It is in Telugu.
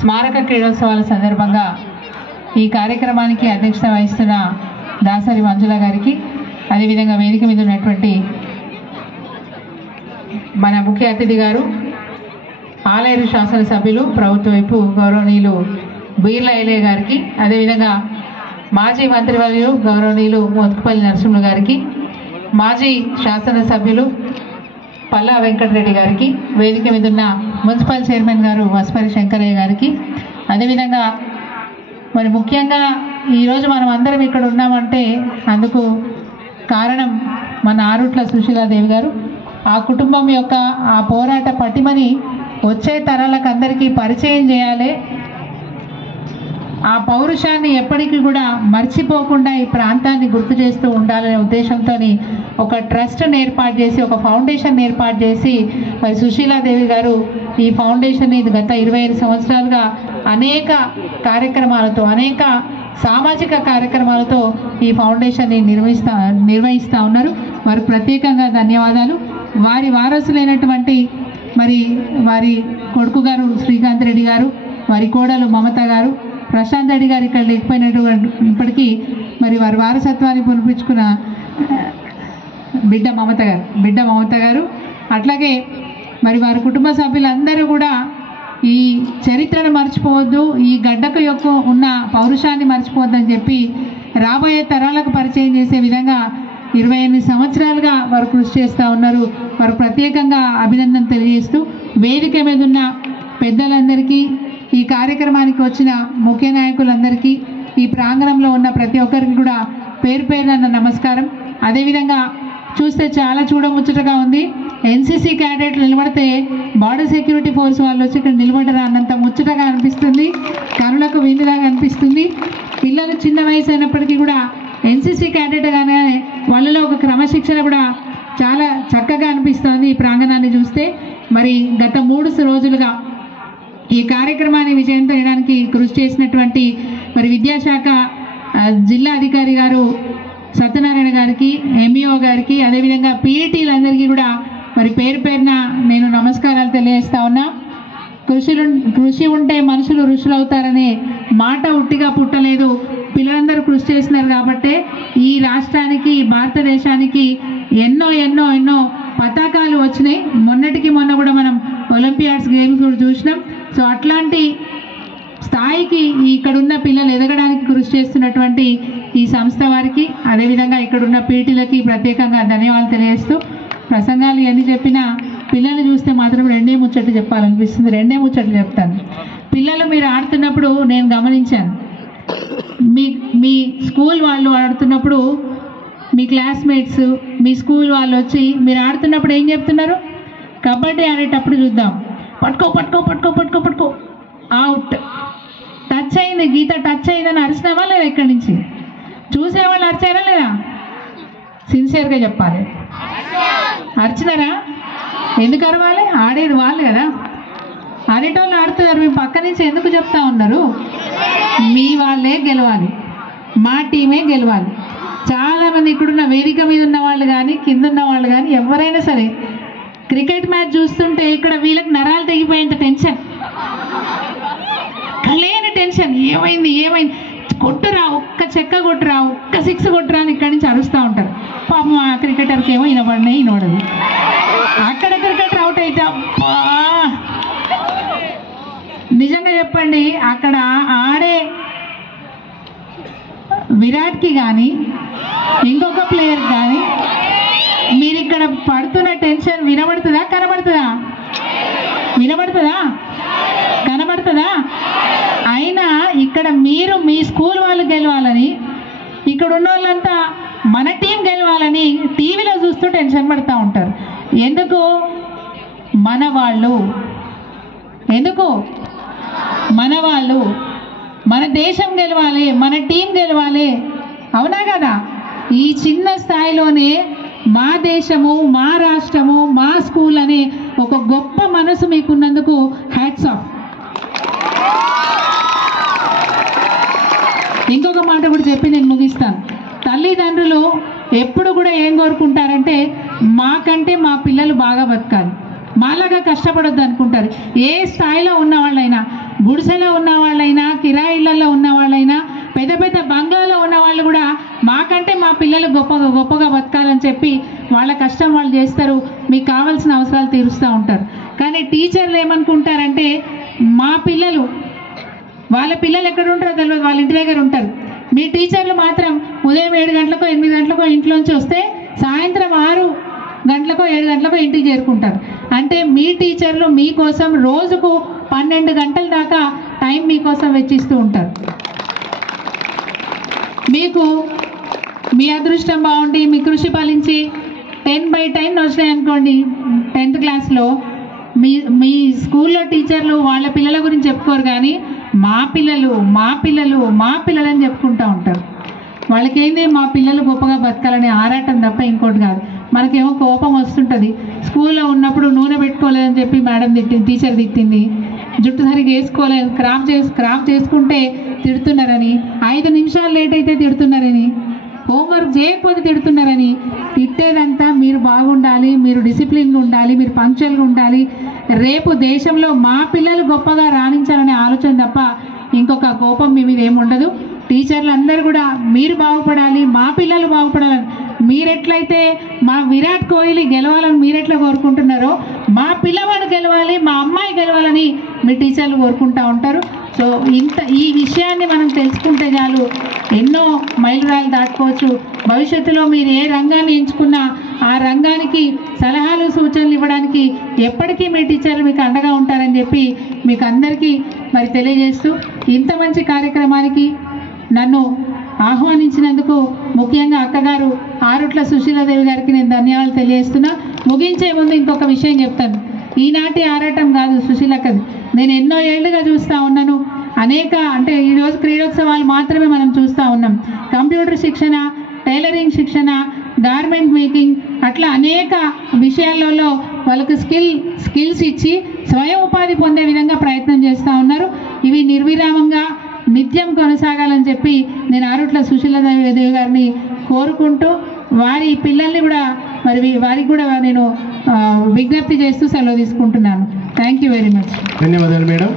స్మారక క్రీడోత్సవాల సందర్భంగా ఈ కార్యక్రమానికి అధ్యక్షత వహిస్తున్న దాసరి మంజుల గారికి, అదేవిధంగా వేదిక మీద ఉన్నటువంటి మన ముఖ్య అతిథి గారు ఆలేరు శాసనసభ్యులు ప్రభుత్వ వైపు గౌరవనీయులు బీర్ల ఎలే గారికి, అదేవిధంగా మాజీ మంత్రివర్యులు గౌరవనీయులు మోత్కుపల్లి నరసింహ గారికి, మాజీ శాసనసభ్యులు పల్లా వెంకటరెడ్డి గారికి, వేదిక మీద ఉన్న మున్సిపల్ చైర్మన్ గారు వస్పరి శంకరయ్య గారికి, అదేవిధంగా మరి ముఖ్యంగా ఈరోజు మనం అందరం ఇక్కడ ఉన్నామంటే అందుకు కారణం మన ఆరుట్ల సుశీలాదేవి గారు. ఆ కుటుంబం యొక్క ఆ పోరాట పటిమని వచ్చే తరాలకు అందరికీ పరిచయం చేయాలి. ఆ పౌరుషాన్ని ఎప్పటికీ కూడా మర్చిపోకుండా ఈ ప్రాంతాన్ని గుర్తు చేస్తూ ఉండాలనే ఉద్దేశంతో ఒక ట్రస్ట్ని ఏర్పాటు చేసి, ఒక ఫౌండేషన్ ఏర్పాటు చేసి, మరి సుశీలాదేవి గారు ఈ ఫౌండేషన్ గత 25 సంవత్సరాలుగా అనేక కార్యక్రమాలతో, అనేక సామాజిక కార్యక్రమాలతో ఈ ఫౌండేషన్ని నిర్వహిస్తూ ఉన్నారు. వారికి ప్రత్యేకంగా ధన్యవాదాలు. వారి వారసులైనటువంటి మరి వారి కొడుకు గారు శ్రీకాంత్ రెడ్డి గారు, వారి కోడలు మమత గారు, ప్రశాంత్ రెడ్డి గారు ఇక్కడ లేకపోయినప్పటికీ మరి వారి వారసత్వాన్ని పునిపించుకున్న బిడ్డ మమత గారు, అట్లాగే మరి వారి కుటుంబ సభ్యులందరూ కూడా ఈ చరిత్రను మర్చిపోవద్దు, ఈ గడ్డకు యొక్క ఉన్న పౌరుషాన్ని మర్చిపోవద్దని చెప్పి రాబోయే తరాలకు పరిచయం చేసే విధంగా 28 సంవత్సరాలుగా వారు కృషి చేస్తూ ఉన్నారు. వారు ప్రత్యేకంగా అభినందన తెలియజేస్తూ వేదిక మీద ఉన్న పెద్దలందరికీ, ఈ కార్యక్రమానికి వచ్చిన ముఖ్య నాయకులందరికీ, ఈ ప్రాంగణంలో ఉన్న ప్రతి ఒక్కరికి కూడా పేరు పేరున నమస్కారం. అదేవిధంగా చూస్తే చాలా చూడముచ్చటగా ఉంది. ఎన్సీసీ క్యాడెట్లు నిలబడితే బార్డర్ సెక్యూరిటీ ఫోర్స్ వాళ్ళు వచ్చి ఇక్కడ నిలబడరా అన్నంత ముచ్చటగా అనిపిస్తుంది, కనులకు విందులాగా అనిపిస్తుంది. పిల్లలు చిన్న వయసు అయినప్పటికీ కూడా ఎన్సీసీ క్యాడెట్ గానే వాళ్ళలో ఒక క్రమశిక్షణ కూడా చాలా చక్కగా అనిపిస్తుంది ఈ ప్రాంగణాన్ని చూస్తే. మరి గత 3 రోజులుగా ఈ కార్యక్రమాన్ని విజయంతో చేయడానికి కృషి చేసినటువంటి మరి విద్యాశాఖ జిల్లా అధికారి గారు సత్యనారాయణ గారికి, ఎంఈఓ గారికి, అదేవిధంగా పీఈటీలందరికీ కూడా మరి పేరు పేరున నేను నమస్కారాలు తెలియజేస్తా ఉన్నా. కృషి ఉంటే మనుషులు ఋషులు అవుతారనే మాట ఉట్టిగా పుట్టలేదు. పిల్లలందరూ కృషి చేస్తున్నారు కాబట్టే ఈ రాష్ట్రానికి, భారతదేశానికి ఎన్నో ఎన్నో ఎన్నో పతాకాలు వచ్చినాయి. మొన్నటికి మొన్న కూడా మనం ఒలింపియాడ్స్ గేమ్స్ కూడా చూసినాం. సో అట్లాంటి స్థాయికి ఇక్కడున్న పిల్లలు ఎదగడానికి కృషి చేస్తున్నటువంటి ఈ సంస్థ వారికి, అదేవిధంగా ఇక్కడున్న పీటీలకి ప్రత్యేకంగా ధన్యవాదాలు తెలియజేస్తూ, ప్రసంగాలు ఎన్ని చెప్పినా పిల్లల్ని చూస్తే మాత్రం 2 ముచ్చట్లు చెప్పాలనిపిస్తుంది. 2 ముచ్చట్లు చెప్తాను. పిల్లలు మీరు ఆడుతున్నప్పుడు నేను గమనించాను, మీ స్కూల్ వాళ్ళు ఆడుతున్నప్పుడు మీ క్లాస్మేట్స్, మీ స్కూల్ వాళ్ళు వచ్చి మీరు ఆడుతున్నప్పుడు ఏం చెప్తున్నారు? కబడ్డీ ఆడేటప్పుడు చూద్దాం, పట్టుకో పట్టుకో పట్టుకో పట్టుకో పట్టుకో, అవుట్, టచ్ అయింది, గీత టచ్ అయిందని అరిచినావా లేదా? ఇక్కడి నుంచి చూసేవాళ్ళు అరిచారా లేదా? సిన్సియర్గా చెప్పాలి. అరిచినారా? ఎందుకు అరవాలి? ఆడేది వాళ్ళు కదా, ఆడేటోళ్ళు ఆడుతున్నారు. మీ పక్క నుంచి ఎందుకు చెప్తా ఉన్నారు? మీ వాళ్ళే గెలవాలి, మా టీమే గెలవాలి. చాలామంది ఇక్కడున్న వేదిక మీద ఉన్న వాళ్ళు కానీ, కింద ఉన్న వాళ్ళు కానీ, ఎవరైనా సరే క్రికెట్ మ్యాచ్ చూస్తుంటే ఇక్కడ వీళ్ళకి నరాలు తెగిపోయేంత టెన్షన్, కలేని టెన్షన్. ఏమైంది కొట్టురా, ఒక్క చెక్క కొట్టురా, ఒక్క 6 కొట్టురా అని ఇక్కడి నుంచి అరుస్తూ ఉంటారు. పాపం ఆ క్రికెటర్కి ఏమో వినబడినాయి, వినోడదు. అక్కడ క్రికెటర్ అవుట్ అయితే అబ్బా, నిజంగా చెప్పండి, అక్కడ ఆడే విరాట్కి కానీ ఇంకొక ప్లేయర్ కానీ మీరు ఇక్కడ పడుతున్న టెన్షన్ వినబడుతుందా? కనబడుతుందా? వినబడుతుందా? కనబడుతుందా? అయినా ఇక్కడ మీరు మీ స్కూల్ వాళ్ళు గెలవాలని, ఇక్కడ ఉన్న వాళ్ళంతా మన టీం గెలవాలని టీవీలో చూస్తూ టెన్షన్ పడుతూ ఉంటారు. ఎందుకు? మన వాళ్ళు, ఎందుకు మన వాళ్ళు, మన దేశం గెలవాలి, మన టీం గెలవాలి, అవునా కదా? ఈ చిన్న స్థాయిలోనే మా దేశము, మా రాష్ట్రము, మా స్కూల్ అనే ఒక గొప్ప మనసు మీకున్నందుకు హ్యాట్స్ ఆఫ్. ఇంకొక మాట కూడా చెప్పి నేను ముగిస్తాను. తల్లిదండ్రులు ఎప్పుడు కూడా ఏం కోరుకుంటారంటే మాకంటే మా పిల్లలు బాగా బతకాలి, మాలాగా కష్టపడొద్దు అనుకుంటారు. ఏ స్థాయిలో ఉన్న వాళ్ళైనా, గుడిసెలో ఉన్న వాళ్ళైనా, కిరాయిళ్ళల్లో ఉన్న వాళ్ళైనా, పెద్ద పెద్ద బంగ్లాలో ఉన్న వాళ్ళు కూడా మాకంటే మా పిల్లలు గొప్పగా బతకాలని చెప్పి వాళ్ళ కష్టం వాళ్ళు చేస్తారు, మీకు కావాల్సిన అవసరాలు తీరుస్తూ ఉంటారు. కానీ టీచర్లు ఏమనుకుంటారంటే మా పిల్లలు, వాళ్ళ పిల్లలు ఎక్కడ ఉంటారో తెలియదు, వాళ్ళ ఇంటి దగ్గర ఉంటారు. మీ టీచర్లు మాత్రం ఉదయం 7 గంటలకో 8 గంటలకో ఇంట్లోంచి వస్తే సాయంత్రం 6 గంటలకో 7 గంటలకో ఇంటికి చేరుకుంటారు. అంటే మీ టీచర్లు మీకోసం రోజుకు 12 గంటల దాకా టైం మీకోసం వెచ్చిస్తూ ఉంటారు. మీకు మీ అదృష్టం బాగుండి మీ కృషి ఫలించి 10/10 వచ్చినాయి అనుకోండి 10th క్లాస్లో, మీ స్కూల్లో టీచర్లు వాళ్ళ పిల్లల గురించి చెప్పుకోరు, కానీ మా పిల్లలు మా పిల్లలు మా పిల్లలు అని చెప్పుకుంటూ ఉంటారు. వాళ్ళకేంది మా పిల్లలు గొప్పగా బతకాలనే ఆరాటం తప్ప ఇంకోటి కాదు. మనకేమో కోపం వస్తుంటుంది. స్కూల్లో ఉన్నప్పుడు నూనె పెట్టుకోలేదని చెప్పి మేడం తిట్టింది, టీచర్ తిట్టింది, జుట్టు సరిగ్గా వేసుకోలేదు, క్రాప్ చేసుకుంటే తిడుతున్నారని, 5 నిమిషాలు లేట్ అయితే తిడుతున్నారని, హోంవర్క్ చేయకపోతే తిడుతున్నారని. తిట్టేదంతా మీరు బాగుండాలి, మీరు డిసిప్లిన్గా ఉండాలి, మీరు పంక్చువల్గా ఉండాలి, రేపు దేశంలో మా పిల్లలు గొప్పగా రాణించాలనే ఆలోచన తప్ప ఇంకొక కోపం మీ మీద ఏముండదు. టీచర్లు అందరూ కూడా మీరు బాగుపడాలి, మా పిల్లలు బాగుపడాలని, మీరెట్లయితే మా విరాట్ కోహ్లీ గెలవాలని మీరెట్లా కోరుకుంటున్నారో మా పిల్లవాడు గెలవాలి, మా అమ్మాయి గెలవాలని మీ టీచర్లు కోరుకుంటూ ఉంటారు. సో ఈ విషయాన్ని మనం తెలుసుకుంటే చాలు, ఎన్నో మైలురాయిలు దాటుకోవచ్చు. భవిష్యత్తులో మీరు ఏ రంగాన్ని ఎంచుకున్నా ఆ రంగానికి సలహాలు సూచనలు ఇవ్వడానికి ఎప్పటికీ మీ టీచర్లు మీకు అండగా ఉంటారని చెప్పి మీకు అందరికీ మరి తెలియజేస్తూ, ఇంత మంచి కార్యక్రమానికి నన్ను ఆహ్వానించినందుకు ముఖ్యంగా అక్కగారు ఆరుట్ల సుశీలాదేవి గారికి నేను ధన్యవాదాలు తెలియజేస్తున్నా. ముగించే ముందు ఇంకొక విషయం చెప్తాను. ఈనాటి ఆరాటం కాదు సుశీలక్కది, నేను ఎన్నో ఏళ్ళుగా చూస్తూ ఉన్నాను. అంటే ఈరోజు క్రీడోత్సవాలు మాత్రమే మనం చూస్తూ ఉన్నాం. కంప్యూటర్ శిక్షణ, టైలరింగ్ శిక్షణ, గార్మెంట్ మేకింగ్, అట్లా అనేక విషయాలలో వాళ్ళకు స్కిల్స్ ఇచ్చి స్వయం ఉపాధి పొందే విధంగా ప్రయత్నం చేస్తూ ఉన్నారు. ఇవి నిర్విరామంగా నిత్యం కొనసాగాలని చెప్పి నేను ఆరుట్ల సుశీలాదేవి గారిని కోరుకుంటూ, వారి పిల్లల్ని కూడా వారికి కూడా నేను విజ్ఞప్తి చేస్తూ సెలవు తీసుకుంటున్నాను. Thank you very much. ధన్యవాదాలు మేడం.